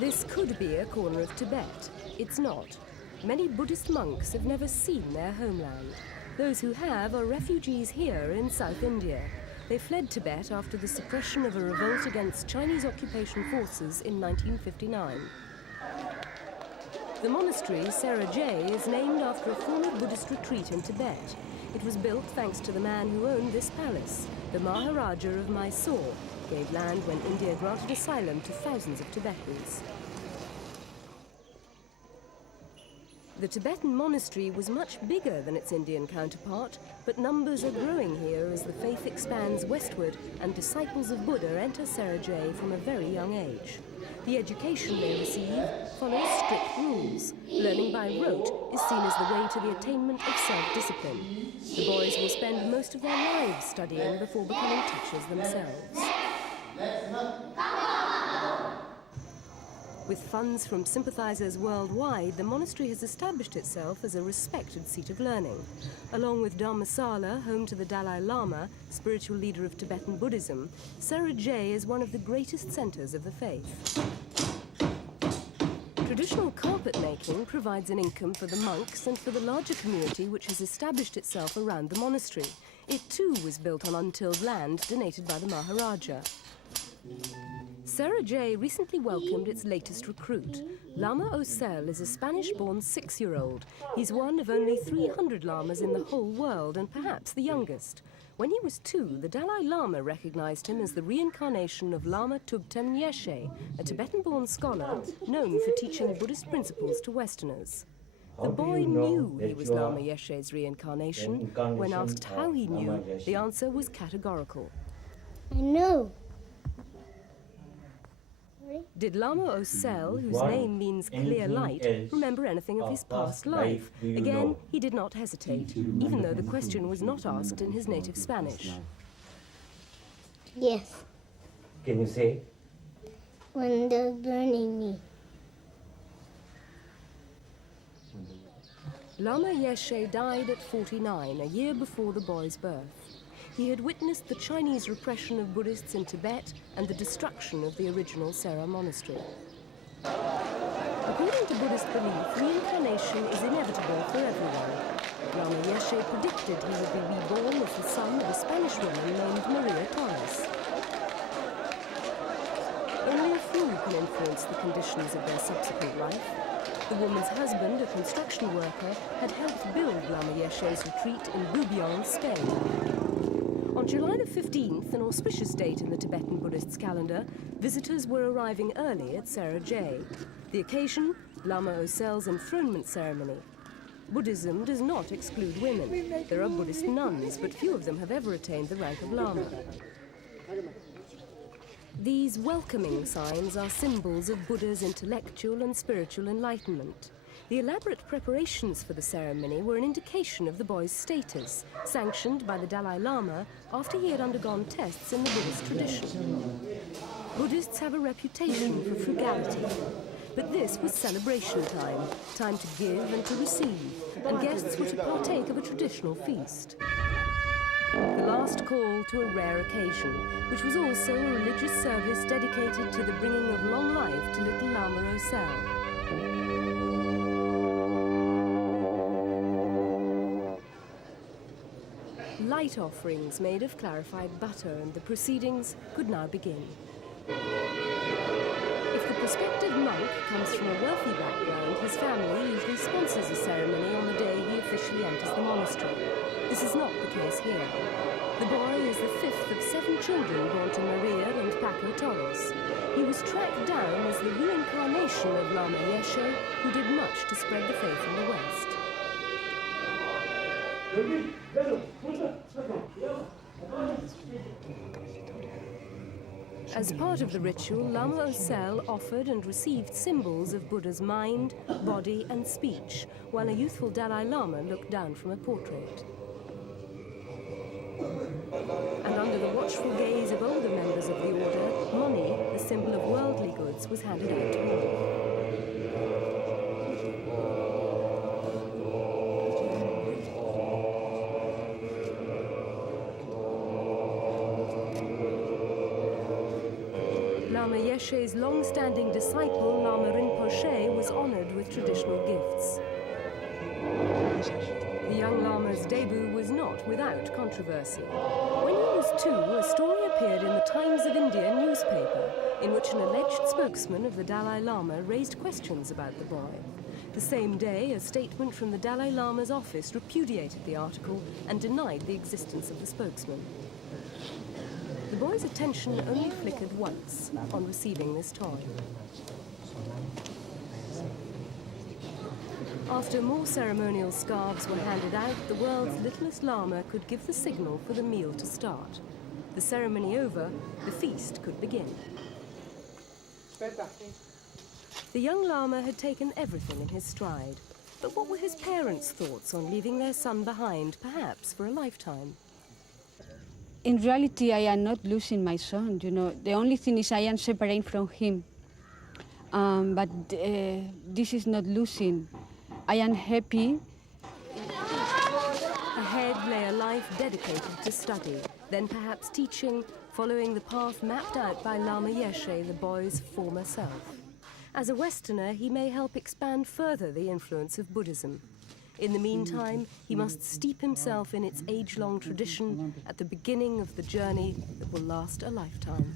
This could be a corner of Tibet. It's not. Many Buddhist monks have never seen their homeland. Those who have are refugees here in South India. They fled Tibet after the suppression of a revolt against Chinese occupation forces in 1959. The monastery, Sera is named after a former Buddhist retreat in Tibet. It was built thanks to the man who owned this palace, the Maharajah of Mysore, gave land when India granted asylum to thousands of Tibetans. The Tibetan monastery was much bigger than its Indian counterpart, but numbers are growing here as the faith expands westward and disciples of Buddha enter Sera from a very young age. The education they receive follows strict rules. Learning by rote is seen as the way to the attainment of self-discipline. The boys will spend most of their lives studying before becoming teachers themselves. With funds from sympathizers worldwide, the monastery has established itself as a respected seat of learning. Along with Dharmasala, home to the Dalai Lama, spiritual leader of Tibetan Buddhism, Sera is one of the greatest centers of the faith. Traditional carpet making provides an income for the monks and for the larger community which has established itself around the monastery. It too was built on untilled land donated by the Maharajah. Sera recently welcomed its latest recruit. Lama Osel is a Spanish-born 6-year-old. He's one of only 300 lamas in the whole world and perhaps the youngest. When he was 2, the Dalai Lama recognized him as the reincarnation of Lama Yeshe, a Tibetan-born scholar known for teaching Buddhist principles to Westerners. The boy knew he was Lama Yeshe's reincarnation. When asked how he knew, the answer was categorical. I know. Did Lama Osel, whose name means clear light, remember anything of his past life? Again, he did not hesitate, even though the question was not asked in his native Spanish. Yes. Can you say? When they're burning me. Lama Yeshe died at 49, a year before the boy's birth. He had witnessed the Chinese repression of Buddhists in Tibet and the destruction of the original Sera monastery. According to Buddhist belief, reincarnation is inevitable for everyone. Lama Yeshe predicted he would be reborn as the son of a Spanish woman named Maria Torres. Only a few can influence the conditions of their subsequent life. The woman's husband, a construction worker, had helped build Lama Yeshe's retreat in Rubion, Spain. On July the 15th, an auspicious date in the Tibetan Buddhists' calendar, visitors were arriving early at Sera. The occasion, Lama Osel's enthronement ceremony. Buddhism does not exclude women. There are Buddhist nuns, but few of them have ever attained the rank of Lama. These welcoming signs are symbols of Buddha's intellectual and spiritual enlightenment. The elaborate preparations for the ceremony were an indication of the boy's status, sanctioned by the Dalai Lama after he had undergone tests in the Buddhist tradition. Buddhists have a reputation for frugality, but this was celebration time, time to give and to receive, and guests were to partake of a traditional feast. The last call to a rare occasion, which was also a religious service dedicated to the bringing of long life to little Lama Osel. Light offerings made of clarified butter and the proceedings could now begin. If the prospective monk comes from a wealthy background, his family usually sponsors a ceremony on the day he officially enters the monastery. This is not the case here. The boy is the 5th of 7 children born to Maria and Paco Torres. He was tracked down as the reincarnation of Lama Yeshe, who did much to spread the faith in the West. As part of the ritual, Lama Osel offered and received symbols of Buddha's mind, body and speech, while a youthful Dalai Lama looked down from a portrait. And under the watchful gaze of older members of the order, money, the symbol of worldly goods, was handed out to all. Lama Yeshe's long-standing disciple, Lama Rinpoche, was honored with traditional gifts. The young Lama's debut was not without controversy. When he was 2, a story appeared in the Times of India newspaper in which an alleged spokesman of the Dalai Lama raised questions about the boy. The same day, a statement from the Dalai Lama's office repudiated the article and denied the existence of the spokesman. The boy's attention only flickered once on receiving this toy. After more ceremonial scarves were handed out, the world's littlest Lama could give the signal for the meal to start. The ceremony over, the feast could begin. The young Lama had taken everything in his stride. But what were his parents' thoughts on leaving their son behind, perhaps for a lifetime? In reality, I am not losing my son, you know. The only thing is I am separating from him. But this is not losing. I am happy. Ahead lay a life dedicated to study, then perhaps teaching, following the path mapped out by Lama Yeshe, the boy's former self. As a Westerner, he may help expand further the influence of Buddhism. In the meantime, he must steep himself in its age-long tradition at the beginning of the journey that will last a lifetime.